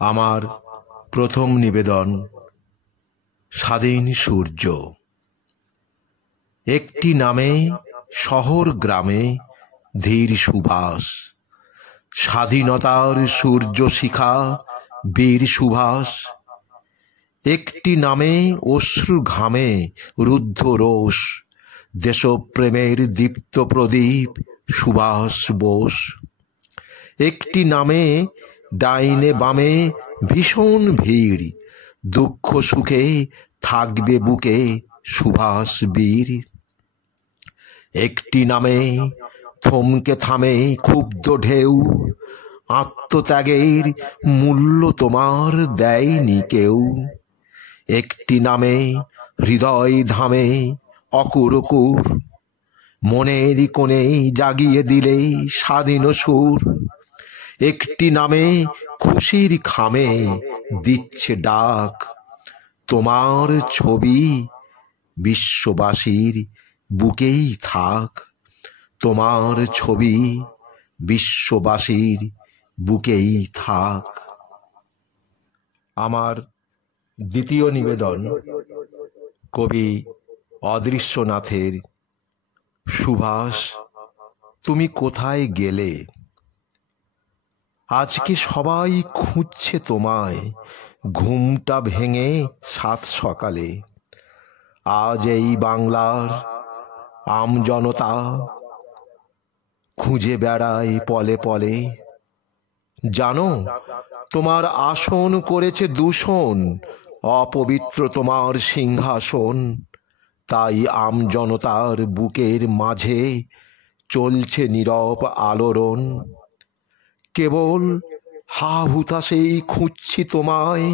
আমার প্রথম নিবেদন স্বাধীন সূর্য। একটি নামে শহর গ্রামে ধীর সুভাষ, স্বাধীনতার সূর্য শিখা বীর সুভাষ। একটি নামে অশ্রু ঘামে রুদ্ধ রোষ, দেশপ্রেমের দীপ্ত প্রদীপ সুভাষ বোস। একটি নামে ডাইনে বামে ভীষণ ভিড়, দুঃখ সুখে থাকবে বুকে সুভাষ বীর। একটি নামে থমকে থামে ক্ষুব্ধ ঢেউ, আত্মত্যাগের মূল্য তোমার দেয়নি কেউ। একটি নামে হৃদয় ধামে অকুরকুর, মনের কোণে জাগিয়ে দিলে স্বাধীন সুর। একটি নামে খুশির খামে দিচ্ছে ডাক, তোমার ছবি বিশ্ববাসীর বুকেই থাক। তোমার ছবি বিশ্ববাসীর বুকেই থাক। আমার দ্বিতীয় নিবেদন কবি অদৃশ্যনাথের সুভাষ তুমি কোথায় গেলে। আজকে সবাই খুঁজছে তোমায়, ঘুমটা ভেঙে সাত সকালে। আজ এই বাংলার আমজনতা খুঁজে বেড়ায় পলে পলে। জানো তোমার আসন করেছে দূষণ, অপবিত্র তোমার সিংহাসন। তাই আমজনতার বুকের মাঝে চলছে নীরব আলোড়ন। কেবল হা হুতাশেই খুঁজছি তোমায়,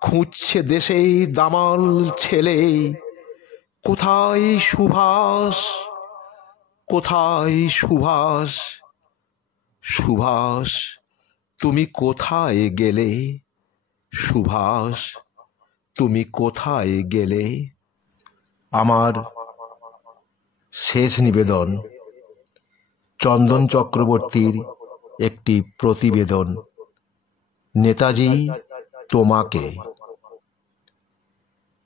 খুঁজছে দেশে দামাল ছেলে। কোথায় সুভাষ, কোথায় সুভাষ, সুভাষ তুমি কোথায় গেলে। সুভাষ তুমি কোথায় গেলে। আমার শেষ নিবেদন চন্দন চক্রবর্তীর একটি প্রতিবেদন, নেতাজি তোমাকে।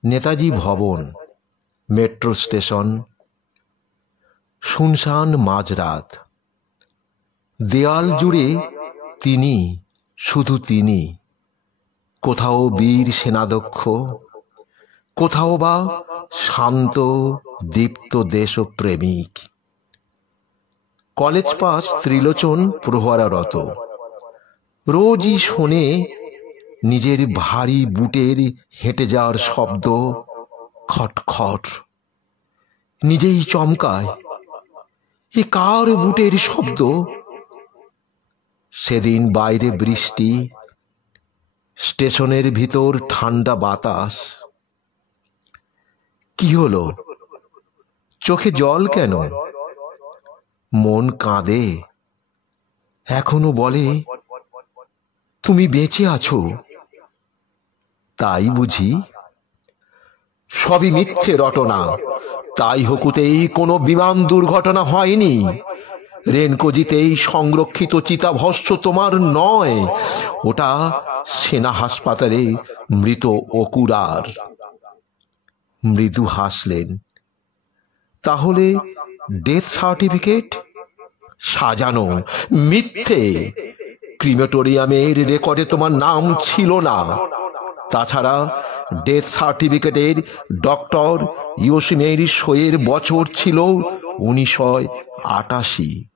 নেতাজি ভবন, মেট্রো স্টেশন, শুনশান মাঝরাত। দেয়াল জুড়ে তিনি, শুধু তিনি। কোথাও বীর সেনাধ্যক্ষ, কোথাও বা শান্ত দীপ্ত দেশপ্রেমিক। কলেজ পাস ত্রিলোচন প্রহরারত, রোজই শোনে নিজের ভারী বুটের হেঁটে যাওয়ার শব্দ, খটখট। নিজেই চমকায়, এ কার বুটের শব্দ। সেদিন বাইরে বৃষ্টি, স্টেশনের ভিতর ঠান্ডা বাতাস। কি হলো, চোখে জল কেন? মন কাঁদে, এখনো বলে তুমি বেঁচে আছো। তাই বুঝি সবই মিথ্যে রটনা। তাই হকুতেই কোনো বিমান দুর্ঘটনা হয়নি। রেনকোজিতেই সংরক্ষিত চিতাভস্ম তোমার নয়, ওটা সেনা হাসপাতালে মৃত অকুরার। মৃদু হাসলেন। তাহলে ডেথ সার্টিফিকেট সাজানো, মিথ্যে। ক্রিমেটোরিয়ামের রেকর্ডে তোমার নাম ছিল না। তাছাড়া ডেথ সার্টিফিকেটের ডক্টর ইয়োশিমের সইয়ের বছর ছিল 1988।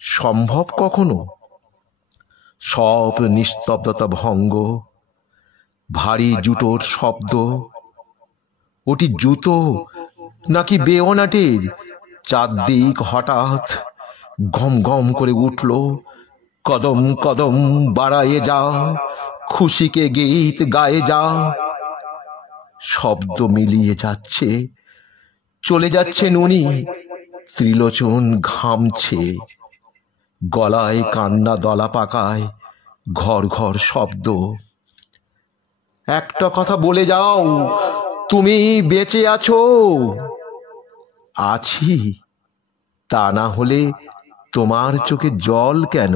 সম্ভব কখনো? সব নিস্তব্ধতা ভঙ্গ, ভারী জুতোর শব্দ। ওটি জুতো নাকি বেওনাটের? চারদিক হঠাৎ গম গম করে উঠল। কদম কদম বাড়ায়ে যা, খুশিকে গীত গায়ে যা। শব্দ মিলিয়ে যাচ্ছে, চলে যাচ্ছেন উনি। ত্রিলোচন ঘামছে, গলায় কান্না দলা পাকায়, ঘর ঘর শব্দ। একটা কথা বলে যাও, তুমি বেঁচে আছো। আছি, তা না হলে তোমার চোখে জল কেন?